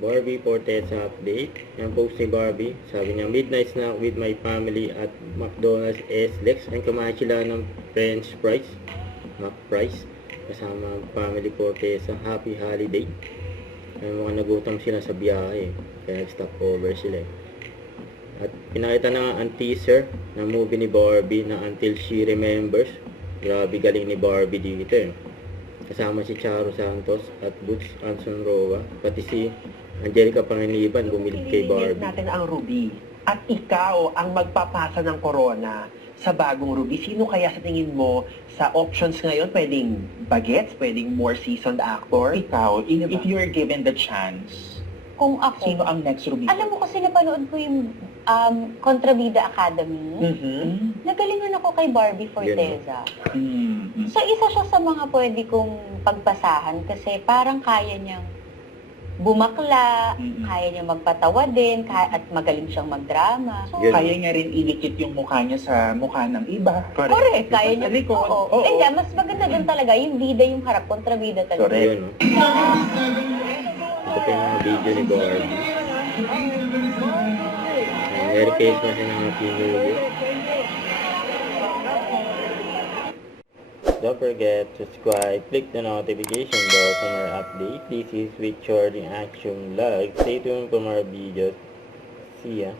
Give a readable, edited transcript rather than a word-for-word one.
Barbie Forteza update. Yung post ni Barbie, sabi niya, midnight snack with my family at McDonald's S-Lex. Ang kumain sila ng French fries, McFries, kasama ang family Forteza. Happy holiday. Ay mukhang nagutom sila sa biyahe, kaya nag-stop over sila. At pinakita na nga ang teaser ng movie ni Barbie na Until She Remembers. Grabe galing ni Barbie dito eh. Kasama si Charo Santos at Butch Anson Roa, pati si Angelica Panginiban bumilig kay Piliin Barbie. natin ang Ruby. At ikaw ang magpapasa ng corona sa bagong Ruby. Sino kaya sa tingin mo sa options ngayon? Pwedeng bagets, pwedeng more seasoned actor? Ikaw, Diba? if you're given the chance, Kung ako, sino ang next Ruby? alam mo kasi napanood ko yung Contrabida Academy. Mhm. Nagalingan ako kay Barbie Forteza. Mm. So, isa siya sa mga pwede kong pagpasahan kasi parang kaya niyang bumakla, Mm-mm. kaya niyang magpatawa din, at magaling siyang magdrama. So, Yun. Kaya niya rin idikit yung mukha niya sa mukha ng iba. correct, kaya niya. Sa likod. Oo. Oo. Hindi, mas maganda dun talaga, yung bida yung harap, kontrabida talaga. Correct. Yun, no? Ito pa yung mga video ni Barbie. Merry Christmas and Happy New Year. Don't forget to subscribe, click the notification bell for more updates. This is with Jordan Action Vlog. Stay tuned for more videos. See ya.